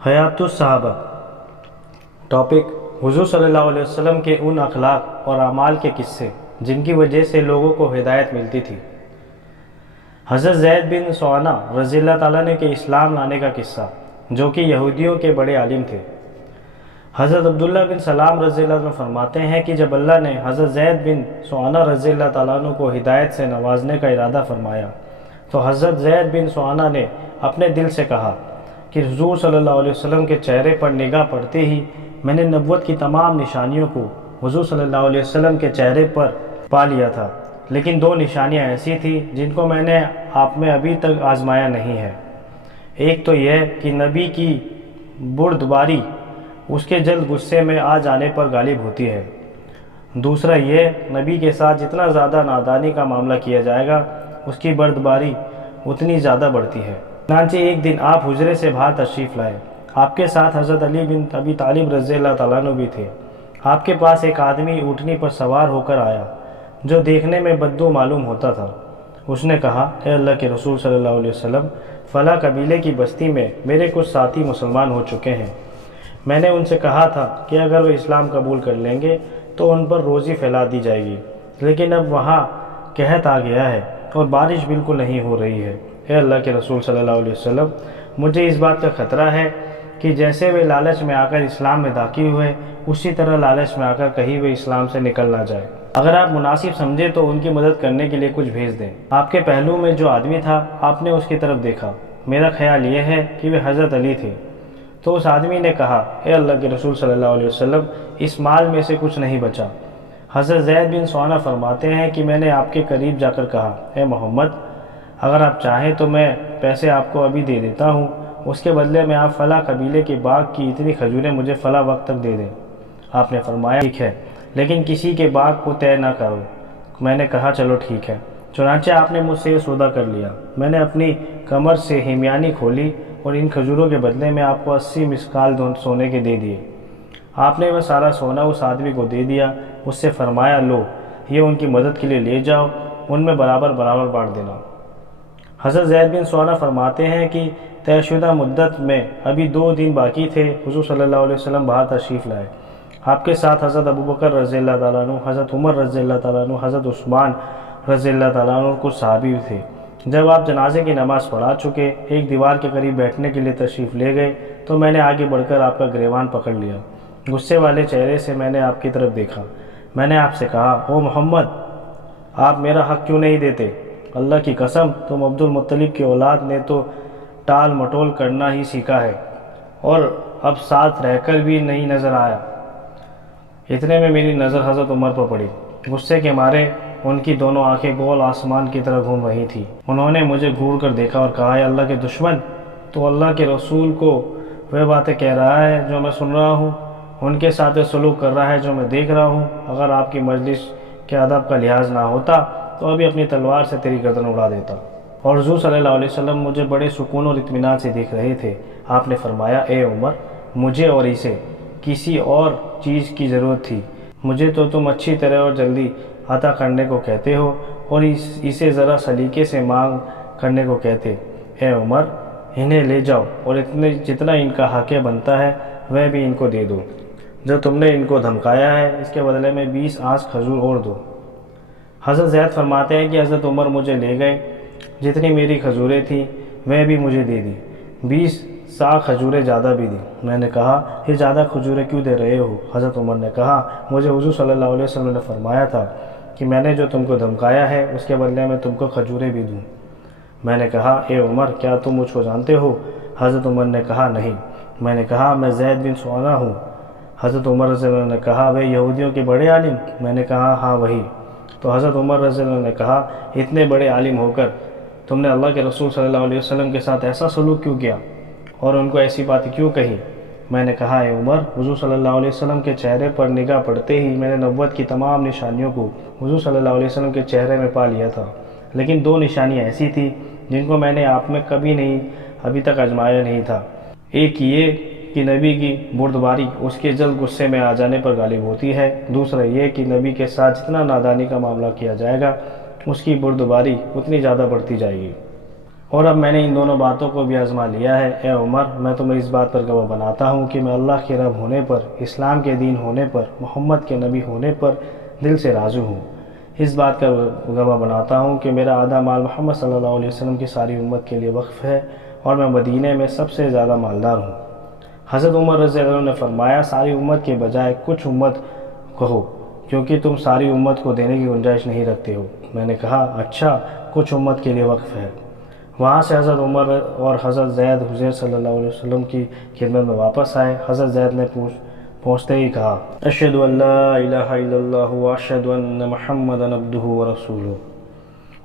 حیات الصحابہ۔ ٹاپک: حضور صلی اللہ علیہ وسلم کے ان اخلاق اور اعمال کے قصے جن کی وجہ سے لوگوں کو ہدایت ملتی تھی۔ حضرت زید بن سوانہ رضی اللہ تعالیٰ نے کہ اسلام لانے کا قصہ، جو کہ یہودیوں کے بڑے عالم تھے۔ حضرت عبداللہ بن سلام رضی اللہ عنہ فرماتے ہیں کہ جب اللہ نے حضرت زید بن سوانہ رضی اللہ تعالیٰ عنہ کو ہدایت سے نوازنے کا ارادہ فرمایا تو حضرت زید بن سوانہ نے اپنے دل سے کہا کہ حضور صلی اللہ علیہ وسلم کے چہرے پر نگاہ پڑتے ہی میں نے نبوت کی تمام نشانیوں کو حضور صلی اللہ علیہ وسلم کے چہرے پر پا لیا تھا، لیکن دو نشانیاں ایسی تھیں جن کو میں نے آپ میں ابھی تک آزمایا نہیں ہے۔ ایک تو یہ کہ نبی کی بردباری اس کے جلد غصے میں آ جانے پر غالب ہوتی ہے، دوسرا یہ نبی کے ساتھ جتنا زیادہ نادانی کا معاملہ کیا جائے گا اس کی بردباری اتنی زیادہ بڑھتی ہے۔ چنانچہ ایک دن آپ حجرے سے باہر تشریف لائے، آپ کے ساتھ حضرت علی بن ابی طالب رضی اللہ تعالیٰ عنہ بھی تھے۔ آپ کے پاس ایک آدمی اونٹنی پر سوار ہو کر آیا جو دیکھنے میں بدو معلوم ہوتا تھا۔ اس نے کہا، اے اللہ کے رسول صلی اللہ علیہ وسلم، فلاں قبیلے کی بستی میں میرے کچھ ساتھی مسلمان ہو چکے ہیں۔ میں نے ان سے کہا تھا کہ اگر وہ اسلام قبول کر لیں گے تو ان پر روزی پھیلا دی جائے گی، لیکن اب وہاں قحط آ گیا ہے اور بارش بالکل نہیں ہو رہی ہے۔ اے اللہ کے رسول صلی اللہ علیہ وسلم، مجھے اس بات کا خطرہ ہے کہ جیسے وہ لالچ میں آ کر اسلام میں داخل ہوئے اسی طرح لالچ میں آ کر کہیں وہ اسلام سے نکل نہ جائے۔ اگر آپ مناسب سمجھے تو ان کی مدد کرنے کے لیے کچھ بھیج دیں۔ آپ کے پہلو میں جو آدمی تھا آپ نے اس کی طرف دیکھا، میرا خیال یہ ہے کہ وہ حضرت علی تھے۔ تو اس آدمی نے کہا، اے اللہ کے رسول صلی اللہ علیہ وسلم، اس مال میں سے کچھ نہیں بچا۔ حضرت زید بن سوانہ فرماتے ہیں کہ میں نے آپ کے قریب جا کر کہا، اے محمد، اگر آپ چاہیں تو میں پیسے آپ کو ابھی دے دیتا ہوں، اس کے بدلے میں آپ فلاں قبیلے کے باغ کی اتنی کھجوریں مجھے فلاں وقت تک دے دیں۔ آپ نے فرمایا، ٹھیک ہے، لیکن کسی کے باغ کو طے نہ کرو۔ میں نے کہا، چلو ٹھیک ہے۔ چنانچہ آپ نے مجھ سے یہ سودا کر لیا۔ میں نے اپنی کمر سے ہیمیانی کھولی اور ان کھجوروں کے بدلے میں آپ کو 80 مسکال سونے کے دے دیے۔ آپ نے وہ سارا سونا اس آدمی کو دے دیا، اس سے فرمایا، لو، یہ ان کی مدد کے لیے لے جاؤ، ان میں برابر برابر بانٹ دینا۔ حضرت زید بن سوانہ فرماتے ہیں کہ طے شدہ مدت میں ابھی 2 دن باقی تھے، حضور صلی اللہ علیہ وسلم باہر تشریف لائے۔ آپ کے ساتھ حضرت ابوبکر رضی اللہ تعالیٰ عنہ، حضرت عمر رضی اللہ تعالیٰ عنہ، حضرت عثمان رضی اللہ تعالیٰ عنہ اور کچھ صحابی تھے۔ جب آپ جنازے کی نماز پڑھا چکے ایک دیوار کے قریب بیٹھنے کے لیے تشریف لے گئے تو میں نے آگے بڑھ کر آپ کا گریبان پکڑ لیا۔ غصے والے چہرے سے میں نے آپ کی طرف دیکھا۔ میں نے آپ سے کہا، او محمد، آپ میرا حق کیوں نہیں دیتے؟ اللہ کی قسم، تم عبد المطلب کی اولاد نے تو ٹال مٹول کرنا ہی سیکھا ہے اور اب ساتھ رہ کر بھی نہیں نظر آیا۔ اتنے میں میری نظر حضرت عمر پر پڑی۔ غصے کے مارے ان کی دونوں آنکھیں گول آسمان کی طرح گھوم رہی تھیں۔ انہوں نے مجھے گھور کر دیکھا اور کہا، اے اللہ کے دشمن، تو اللہ کے رسول کو وہ باتیں کہہ رہا ہے جو میں سن رہا ہوں، ان کے ساتھ سلوک کر رہا ہے جو میں دیکھ رہا ہوں۔ اگر آپ کی مجلس کے ادب کا لحاظ نہ ہوتا تو ابھی اپنی تلوار سے تیری گردن اڑا دیتا۔ اور حضور صلی اللہ علیہ وسلم مجھے بڑے سکون اور اطمینان سے دیکھ رہے تھے۔ آپ نے فرمایا، اے عمر، مجھے اور اسے کسی اور چیز کی ضرورت تھی؟ مجھے تو تم اچھی طرح اور جلدی عطا کرنے کو کہتے ہو اور اسے ذرا سلیقے سے مانگ کرنے کو کہتے۔ اے عمر، انہیں لے جاؤ اور جتنا ان کا حق بنتا ہے وہ بھی ان کو دے دو۔ جو تم نے ان کو دھمکایا ہے اس کے بدلے میں 20 آنس کھجور اور دو۔ حضرت زید فرماتے ہیں کہ حضرت عمر مجھے لے گئے، جتنی میری کھجوریں تھیں وہ بھی مجھے دے دی، 20 سا کھجوریں زیادہ بھی دی۔ میں نے کہا، یہ زیادہ کھجوریں کیوں دے رہے ہو؟ حضرت عمر نے کہا، مجھے حضور صلی اللہ علیہ وسلم نے فرمایا تھا کہ میں نے جو تم کو دھمکایا ہے اس کے بدلے میں تم کو کھجوریں بھی دوں۔ میں نے کہا، اے عمر، کیا تم مجھ کو جانتے ہو؟ حضرت عمر نے کہا، نہیں۔ میں نے کہا، میں زید بن سوانہ ہوں۔ حضرت عمر رضی اللہ عنہ نے کہا، وہ یہودیوں کے بڑے عالم؟ میں نے کہا، ہاں وہی۔ تو حضرت عمر رضی اللہ عنہ نے کہا، اتنے بڑے عالم ہو کر تم نے اللہ کے رسول صلی اللہ علیہ وسلم کے ساتھ ایسا سلوک کیوں کیا اور ان کو ایسی باتیں کیوں کہی؟ میں نے کہا، اے عمر، حضور صلی اللہ علیہ وسلم کے چہرے پر نگاہ پڑتے ہی میں نے نبوت کی تمام نشانیوں کو حضور صلی اللہ علیہ وسلم کے چہرے میں پا لیا تھا، لیکن 2 نشانیاں ایسی تھیں جن کو میں نے آپ میں ابھی تک آزمایا نہیں تھا۔ ایک یہ کہ نبی کی بردباری اس کے جلد غصے میں آ جانے پر غالب ہوتی ہے، دوسرا یہ کہ نبی کے ساتھ جتنا نادانی کا معاملہ کیا جائے گا اس کی بردباری اتنی زیادہ بڑھتی جائے گی۔ اور اب میں نے ان دونوں باتوں کو بھی آزما لیا ہے۔ اے عمر، میں تمہیں اس بات پر گواہ بناتا ہوں کہ میں اللہ کے رب ہونے پر، اسلام کے دین ہونے پر، محمد کے نبی ہونے پر دل سے راضی ہوں۔ اس بات کا گواہ بناتا ہوں کہ میرا آدھا مال محمد صلی اللہ علیہ وسلم کی ساری امت کے لیے وقف ہے، اور میں مدینہ میں سب سے زیادہ مالدار ہوں۔ حضرت عمر رضی اللہ عنہ نے فرمایا، ساری امت کے بجائے کچھ امت کہو، کیونکہ تم ساری امت کو دینے کی گنجائش نہیں رکھتے ہو۔ میں نے کہا، اچھا، کچھ امت کے لیے وقف ہے۔ وہاں سے حضرت عمر اور حضرت زید حضور صلی اللہ علیہ وسلم کی خدمت میں واپس آئے۔ حضرت زید نے پہنچتے ہی کہا، اشہد ان لا الہ الا اللہ واشہد ان محمدا عبدہ ورسولہ،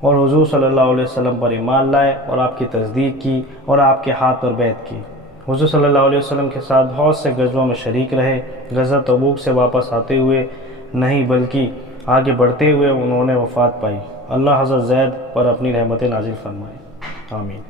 اور حضور صلی اللہ علیہ وسلم پر ایمان لائے اور آپ کی تصدیق کی اور آپ کے ہاتھ پر بیعت کی۔ حضور صلی اللہ علیہ وسلم کے ساتھ بہت سے غزووں میں شریک رہے۔ غزوہ تبوک سے واپس آتے ہوئے نہیں بلکہ آگے بڑھتے ہوئے انہوں نے وفات پائی۔ اللہ حضرت زید پر اپنی رحمتیں نازل فرمائے، آمین۔